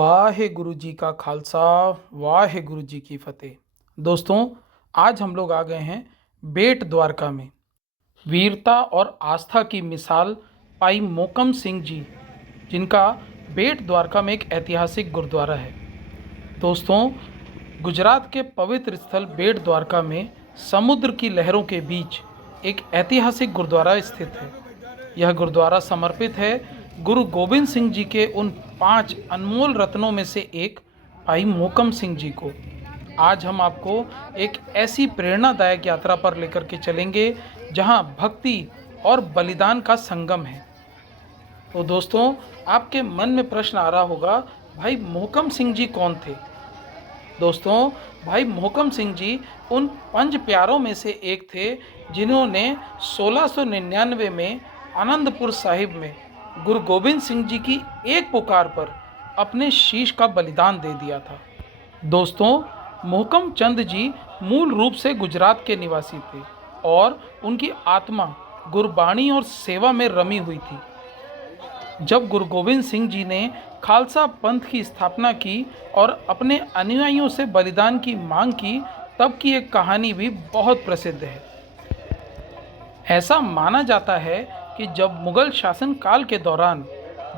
वाहेगुरु जी का खालसा, वाहेगुरु जी की फतेह। दोस्तों, आज हम लोग आ गए हैं बेट द्वारका में। वीरता और आस्था की मिसाल पाई मोकम सिंह जी, जिनका बेट द्वारका में एक ऐतिहासिक गुरुद्वारा है। दोस्तों, गुजरात के पवित्र स्थल बेट द्वारका में समुद्र की लहरों के बीच एक ऐतिहासिक गुरुद्वारा स्थित है। यह गुरुद्वारा समर्पित है गुरु गोविंद सिंह जी के उन 5 अनमोल रत्नों में से एक भाई मोकम सिंह जी को। आज हम आपको एक ऐसी प्रेरणादायक यात्रा पर लेकर के चलेंगे जहां भक्ति और बलिदान का संगम है। तो दोस्तों, आपके मन में प्रश्न आ रहा होगा, भाई मोकम सिंह जी कौन थे? दोस्तों, भाई मोहकम सिंह जी उन 5 प्यारों में से एक थे जिन्होंने 1699 में आनंदपुर साहिब में गुरु गोविंद सिंह जी की एक पुकार पर अपने शीश का बलिदान दे दिया था। दोस्तों, मोहकम चंद जी मूल रूप से गुजरात के निवासी थे और उनकी आत्मा गुरबाणी और सेवा में रमी हुई थी। जब गुरु गोविंद सिंह जी ने खालसा पंथ की स्थापना की और अपने अनुयायियों से बलिदान की मांग की, तब की एक कहानी भी बहुत प्रसिद्ध है। ऐसा माना जाता है कि जब मुगल शासन काल के दौरान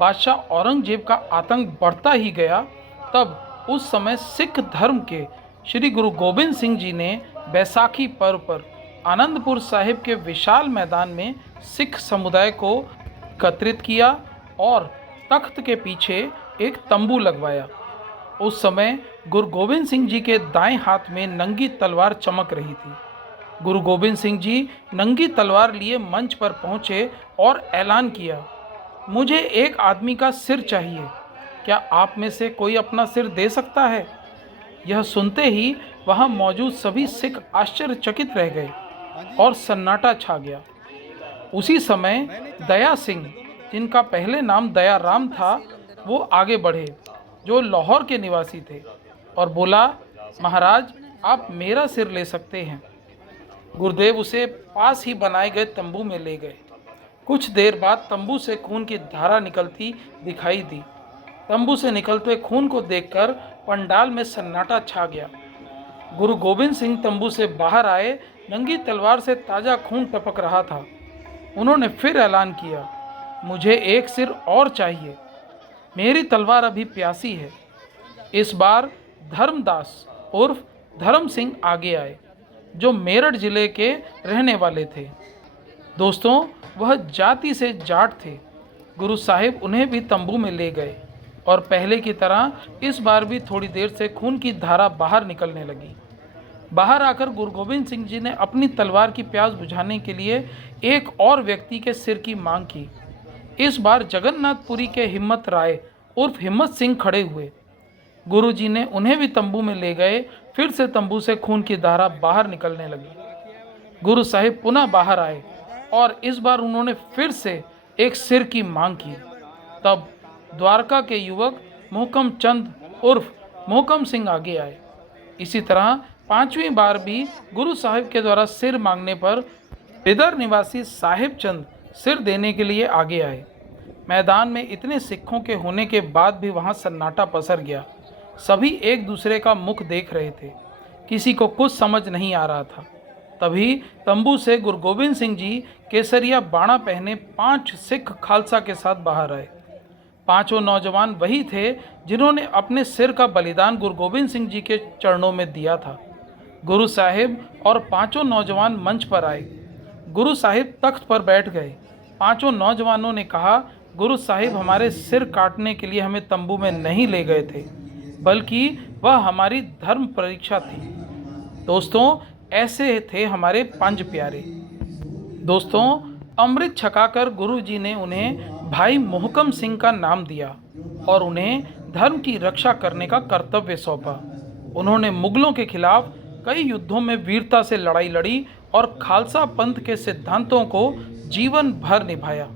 बादशाह औरंगजेब का आतंक बढ़ता ही गया, तब उस समय सिख धर्म के श्री गुरु गोविंद सिंह जी ने बैसाखी पर्व पर आनंदपुर साहिब के विशाल मैदान में सिख समुदाय को एकत्रित किया और तख्त के पीछे एक तंबू लगवाया। उस समय गुरु गोविंद सिंह जी के दाएं हाथ में नंगी तलवार चमक रही थी। गुरु गोविंद सिंह जी नंगी तलवार लिए मंच पर पहुंचे और ऐलान किया, मुझे एक आदमी का सिर चाहिए, क्या आप में से कोई अपना सिर दे सकता है? यह सुनते ही वहां मौजूद सभी सिख आश्चर्यचकित रह गए और सन्नाटा छा गया। उसी समय दया सिंह, जिनका पहले नाम दया राम था, वो आगे बढ़े, जो लाहौर के निवासी थे, और बोला, महाराज, आप मेरा सिर ले सकते हैं। गुरुदेव उसे पास ही बनाए गए तंबू में ले गए। कुछ देर बाद तंबू से खून की धारा निकलती दिखाई दी। तंबू से निकलते खून को देखकर पंडाल में सन्नाटा छा गया। गुरु गोविंद सिंह तंबू से बाहर आए, नंगी तलवार से ताज़ा खून टपक रहा था। उन्होंने फिर ऐलान किया, मुझे एक सिर और चाहिए, मेरी तलवार अभी प्यासी है। इस बार धर्मदास उर्फ धर्म सिंह आगे आए, जो मेरठ जिले के रहने वाले थे। दोस्तों, वह जाति से जाट थे। गुरु साहिब उन्हें भी तंबू में ले गए और पहले की तरह इस बार भी थोड़ी देर से खून की धारा बाहर निकलने लगी। बाहर आकर गुरु गोविंद सिंह जी ने अपनी तलवार की प्यास बुझाने के लिए एक और व्यक्ति के सिर की मांग की। इस बार जगन्नाथपुरी के हिम्मत राय उर्फ हिम्मत सिंह खड़े हुए। गुरुजी ने उन्हें भी तंबू में ले गए। फिर से तंबू से खून की धारा बाहर निकलने लगी। गुरु साहिब पुनः बाहर आए और इस बार उन्होंने फिर से एक सिर की मांग की। तब द्वारका के युवक मोहकम चंद उर्फ मोहकम सिंह आगे आए। इसी तरह 5वीं बार भी गुरु साहिब के द्वारा सिर मांगने पर बिदर निवासी साहिब चंद सिर देने के लिए आगे आए। मैदान में इतने सिखों के होने के बाद भी वहां सन्नाटा पसर गया। सभी एक दूसरे का मुख देख रहे थे। किसी को कुछ समझ नहीं आ रहा था। तभी तंबू से गुरु गोविंद सिंह जी केसरिया बाणा पहने 5 सिख खालसा के साथ बाहर आए। 5 नौजवान वही थे जिन्होंने अपने सिर का बलिदान गुरु गोविंद सिंह जी के चरणों में दिया था। गुरु साहिब और 5 नौजवान मंच पर आए। गुरु साहिब तख्त पर बैठ गए। 5 नौजवानों ने कहा, गुरु साहिब हमारे सिर काटने के लिए हमें तंबू में नहीं ले गए थे, बल्कि वह हमारी धर्म परीक्षा थी। दोस्तों, ऐसे थे हमारे 5 प्यारे। दोस्तों, अमृत छकाकर गुरु जी ने उन्हें भाई मोहकम सिंह का नाम दिया और उन्हें धर्म की रक्षा करने का कर्तव्य सौंपा। उन्होंने मुगलों के खिलाफ कई युद्धों में वीरता से लड़ाई लड़ी और खालसा पंथ के सिद्धांतों को जीवन भर निभाया।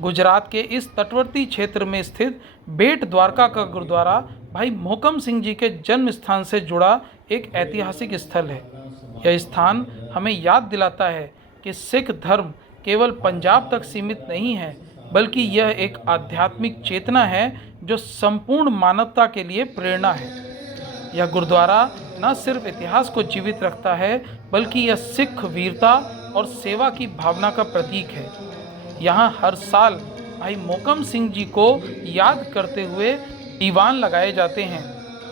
गुजरात के इस तटवर्ती क्षेत्र में स्थित बेट द्वारका का गुरुद्वारा भाई मोहकम सिंह जी के जन्म स्थान से जुड़ा एक ऐतिहासिक स्थल है। यह स्थान हमें याद दिलाता है कि सिख धर्म केवल पंजाब तक सीमित नहीं है, बल्कि यह एक आध्यात्मिक चेतना है जो संपूर्ण मानवता के लिए प्रेरणा है। यह गुरुद्वारा न सिर्फ इतिहास को जीवित रखता है, बल्कि यह सिख वीरता और सेवा की भावना का प्रतीक है। यहाँ हर साल भाई मोहकम सिंह जी को याद करते हुए दीवान लगाए जाते हैं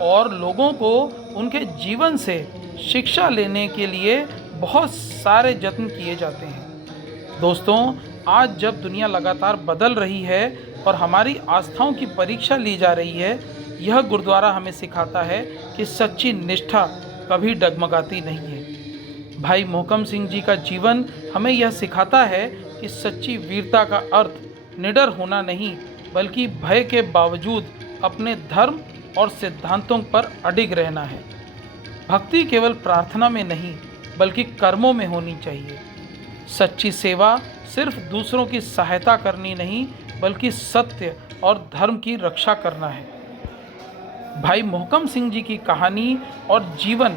और लोगों को उनके जीवन से शिक्षा लेने के लिए बहुत सारे यत्न किए जाते हैं। दोस्तों, आज जब दुनिया लगातार बदल रही है और हमारी आस्थाओं की परीक्षा ली जा रही है, यह गुरुद्वारा हमें सिखाता है कि सच्ची निष्ठा कभी डगमगाती नहीं है। भाई मोहकम सिंह जी का जीवन हमें यह सिखाता है कि सच्ची वीरता का अर्थ निडर होना नहीं, बल्कि भय के बावजूद अपने धर्म और सिद्धांतों पर अडिग रहना है। भक्ति केवल प्रार्थना में नहीं, बल्कि कर्मों में होनी चाहिए। सच्ची सेवा सिर्फ दूसरों की सहायता करनी नहीं, बल्कि सत्य और धर्म की रक्षा करना है। भाई मोहकम सिंह जी की कहानी और जीवन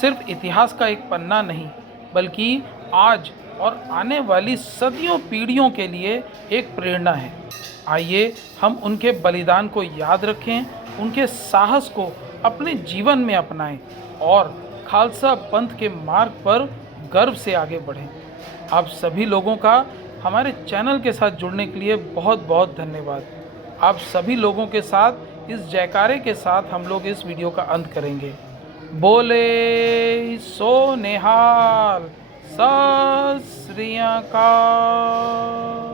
सिर्फ इतिहास का एक पन्ना नहीं, बल्कि आज और आने वाली सदियों पीढ़ियों के लिए एक प्रेरणा है। आइए हम उनके बलिदान को याद रखें, उनके साहस को अपने जीवन में अपनाएं और खालसा पंथ के मार्ग पर गर्व से आगे बढ़ें। आप सभी लोगों का हमारे चैनल के साथ जुड़ने के लिए बहुत बहुत धन्यवाद। आप सभी लोगों के साथ इस जयकारे के साथ हम लोग इस वीडियो का अंत करेंगे। बोले सो निहाल, सत श्री अकाल।